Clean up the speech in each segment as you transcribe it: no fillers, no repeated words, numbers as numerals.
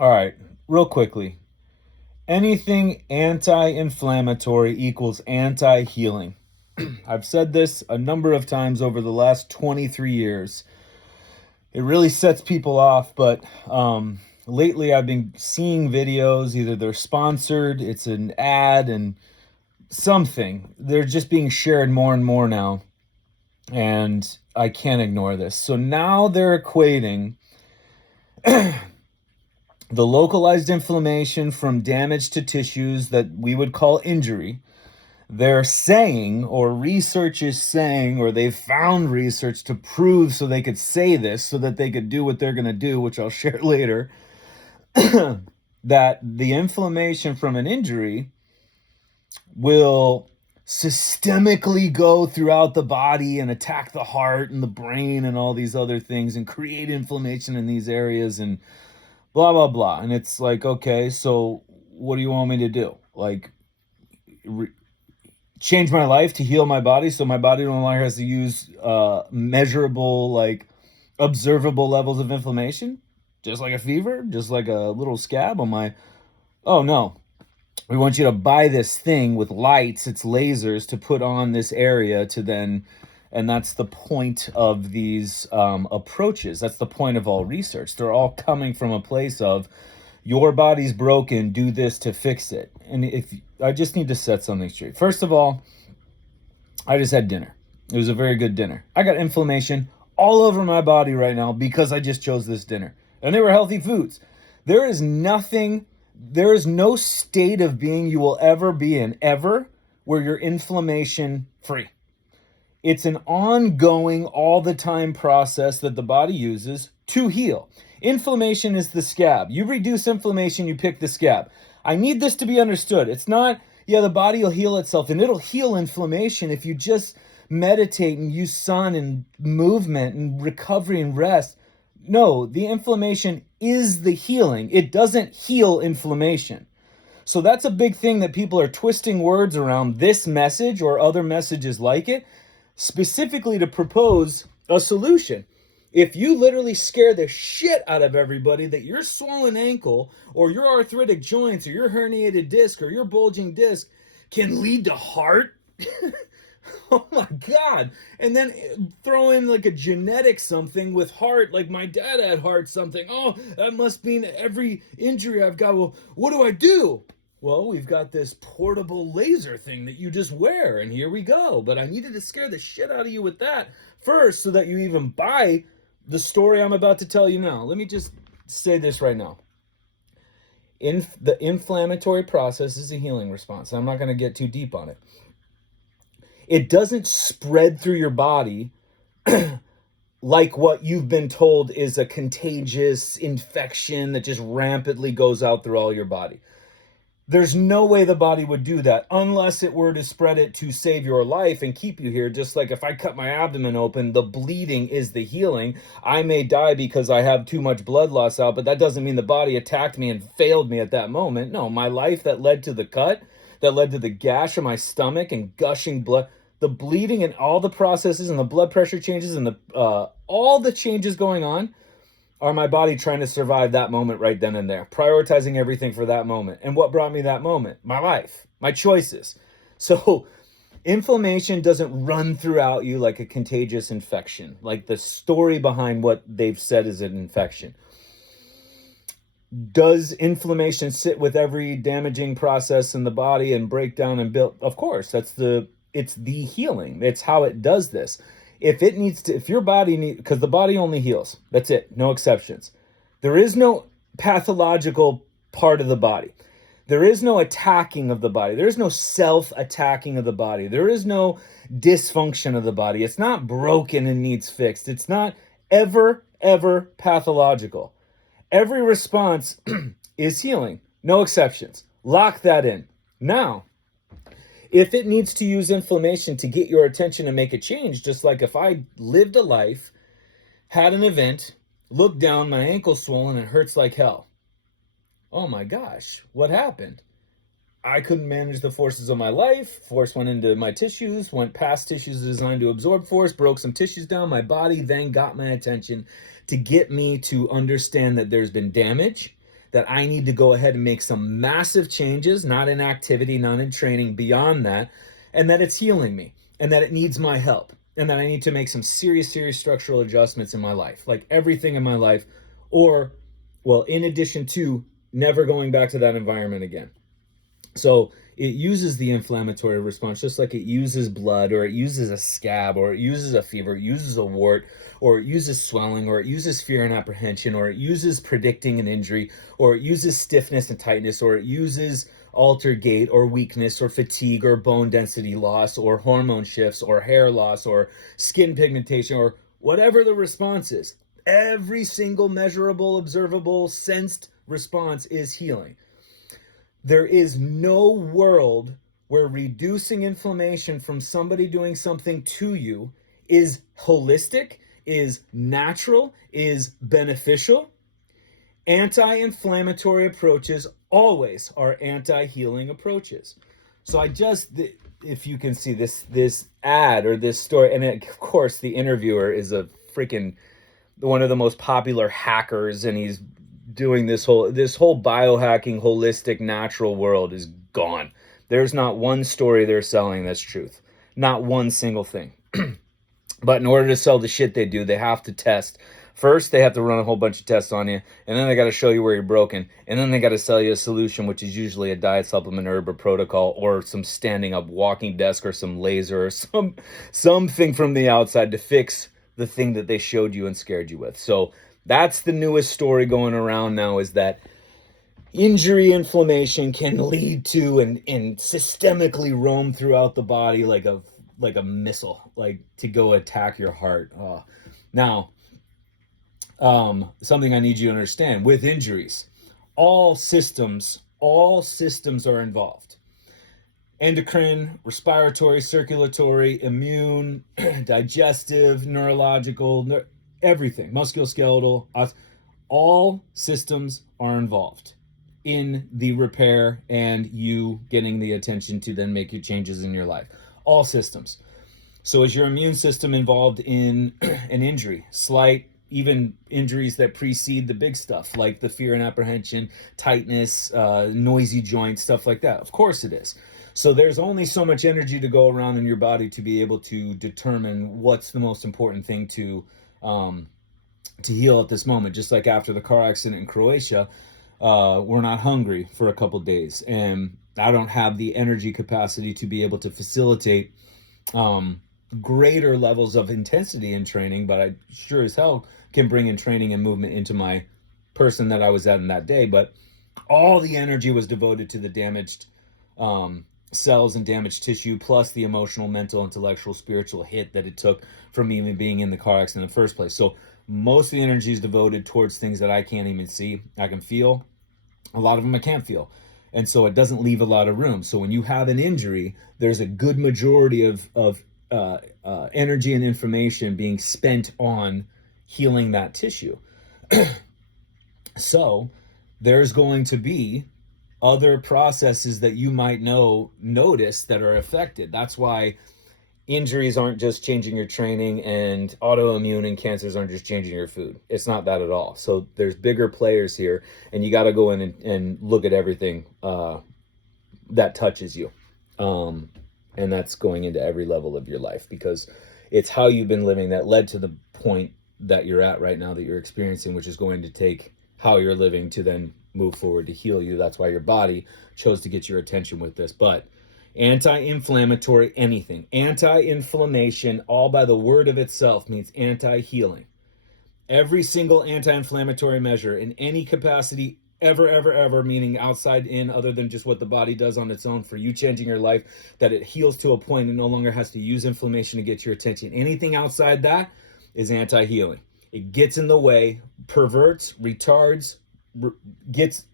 All right, real quickly. Anything anti-inflammatory equals anti-healing. I've said this a number of times over the last 23 years. It really sets people off, but lately I've been seeing videos, either they're sponsored, it's an ad, and something. They're just being shared more and more now, and I can't ignore this. So now they're equating the localized inflammation from damage to tissues that we would call injury. They're saying, or research is saying, or they've found research to prove so they could say this, so that they could do what they're going to do, which I'll share later, that the inflammation from an injury will systemically go throughout the body and attack the heart and the brain and all these other things and create inflammation in these areas and blah, blah, blah. And it's like, okay, so what do you want me to do? Like, change my life to heal my body so my body no longer has to use measurable, like observable levels of inflammation, just like a fever, just like a little scab on my. Oh no, we want you to buy this thing with lights, it's lasers, to put on this area to then. And that's the point of these approaches. That's the point of all research. They're all coming from a place of, your body's broken, do this to fix it. And if I just need to set something straight. First of all, I just had dinner. It was a very good dinner. I got inflammation all over my body right now because I just chose this dinner. And they were healthy foods. There is no state of being you will ever be in, ever, where you're inflammation free. It's an ongoing, all the time process that the body uses to heal. Inflammation is the scab. You reduce inflammation, you pick the scab. I need this to be understood. It's not, yeah, the body will heal itself, and it'll heal inflammation if you just meditate and use sun and movement and recovery and rest. No, the inflammation is the healing. It doesn't heal inflammation. So that's a big thing that people are twisting words around this message or other messages like it, specifically to propose a solution. If you literally scare the shit out of everybody that your swollen ankle or your arthritic joints or your herniated disc or your bulging disc can lead to heart, oh my God. And then throw in like a genetic something with heart, like my dad had heart something. Oh, that must mean every injury I've got. Well, what do I do? Well, we've got this portable laser thing that you just wear, and here we go. But I needed to scare the shit out of you with that first so that you even buy the story I'm about to tell you now. Let me just say this right now. The inflammatory process is a healing response. I'm not going to get too deep on it. It doesn't spread through your body like what you've been told is a contagious infection that just rampantly goes out through all your body. There's no way the body would do that unless it were to spread it to save your life and keep you here. Just like if I cut my abdomen open, the bleeding is the healing. I may die because I have too much blood loss out, but that doesn't mean the body attacked me and failed me at that moment. No, my life that led to the cut, that led to the gash in my stomach and gushing blood, the bleeding and all the processes and the blood pressure changes and the all the changes going on are my body trying to survive that moment right then and there, prioritizing everything for that moment. And what brought me that moment? My life, my choices. So inflammation doesn't run throughout you like a contagious infection, like the story behind what they've said is an infection. Does inflammation sit with every damaging process in the body and break down and build? Of course, it's the healing. It's how it does this. If your body because the body only heals. That's it. No exceptions. There is no pathological part of the body. There is no attacking of the body. There is no self-attacking of the body. There is no dysfunction of the body. It's not broken and needs fixed. It's not ever pathological. Every response is healing. No exceptions. Lock that in. Now, if it needs to use inflammation to get your attention and make a change, just like if I lived a life, had an event, looked down, my ankle's swollen, and it hurts like hell. Oh my gosh, what happened? I couldn't manage the forces of my life. Force went into my tissues, went past tissues designed to absorb force, broke some tissues down. My body then got my attention to get me to understand that there's been damage, that I need to go ahead and make some massive changes, not in activity, not in training, beyond that, and that it's healing me, and that it needs my help, and that I need to make some serious, serious structural adjustments in my life, like everything in my life, or, well, in addition to never going back to that environment again. So it uses the inflammatory response just like it uses blood, or it uses a scab, or it uses a fever, it uses a wart, or it uses swelling, or it uses fear and apprehension, or it uses predicting an injury, or it uses stiffness and tightness, or it uses altered gait or weakness or fatigue or bone density loss or hormone shifts or hair loss or skin pigmentation or whatever the response is. Every single measurable, observable, sensed response is healing. There is no world where reducing inflammation from somebody doing something to you is holistic, is natural, is beneficial. Anti-inflammatory approaches always are anti-healing approaches. So if you can see this ad or this story, and of course the interviewer is a freaking one of the most popular hackers, and he's doing this whole biohacking, holistic, natural world is gone. There's not one story they're selling that's truth. Not one single thing. But in order to sell the shit they do, they have to test. First, they have to run a whole bunch of tests on you, and then they got to show you where you're broken, and then they got to sell you a solution, which is usually a diet supplement, herb, or protocol, or some standing up walking desk, or some laser, or something from the outside to fix the thing that they showed you and scared you with. So that's the newest story going around now, is that injury inflammation can lead to and systemically roam throughout the body like a missile, like to go attack your heart. Now, something I need you to understand with injuries, all systems are involved. Endocrine, respiratory, circulatory, immune, digestive, neurological, everything, musculoskeletal, all systems are involved in the repair and you getting the attention to then make your changes in your life. All systems. So is your immune system involved in an injury? Slight, even injuries that precede the big stuff, like the fear and apprehension, tightness, noisy joints, stuff like that. Of course it is. So there's only so much energy to go around in your body to be able to determine what's the most important thing to heal at this moment. Just like after the car accident in Croatia, we're not hungry for a couple days, and I don't have the energy capacity to be able to facilitate greater levels of intensity in training, but I sure as hell can bring in training and movement into my person that I was at in that day. But all the energy was devoted to the damaged cells and damaged tissue, plus the emotional, mental, intellectual, spiritual hit that it took from even being in the car accident in the first place. So most of the energy is devoted towards things that I can't even see. I can feel. A lot of them I can't feel. And so it doesn't leave a lot of room. So when you have an injury, there's a good majority of energy and information being spent on healing that tissue. So there's going to be other processes that you might notice that are affected. That's why injuries aren't just changing your training, and autoimmune and cancers aren't just changing your food. It's not that at all. So there's bigger players here, and you got to go in and look at everything that touches you. And that's going into every level of your life, because it's how you've been living that led to the point that you're at right now that you're experiencing, which is going to take how you're living to then move forward to heal you. That's why your body chose to get your attention with this. But anti-inflammatory, anything, anti-inflammation, all by the word of itself means anti-healing. Every single anti-inflammatory measure in any capacity ever, meaning outside in, other than just what the body does on its own for you changing your life, that it heals to a point and no longer has to use inflammation to get your attention. Anything outside that is anti-healing. It gets in the way, perverts, retards, gets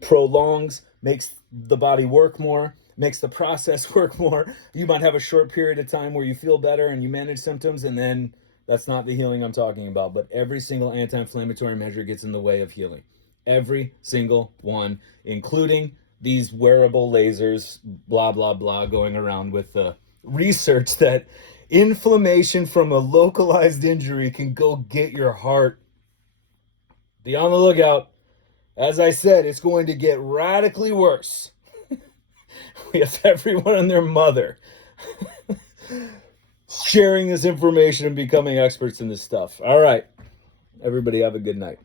prolongs, makes the body work more, makes the process work more. You might have a short period of time where you feel better and you manage symptoms, and then that's not the healing I'm talking about. But every single anti-inflammatory measure gets in the way of healing. Every single one, including these wearable lasers, blah, blah, blah, going around with the research that inflammation from a localized injury can go get your heart. Be on the lookout. As I said, it's going to get radically worse. We have everyone and their mother sharing this information and becoming experts in this stuff. All right. Everybody have a good night.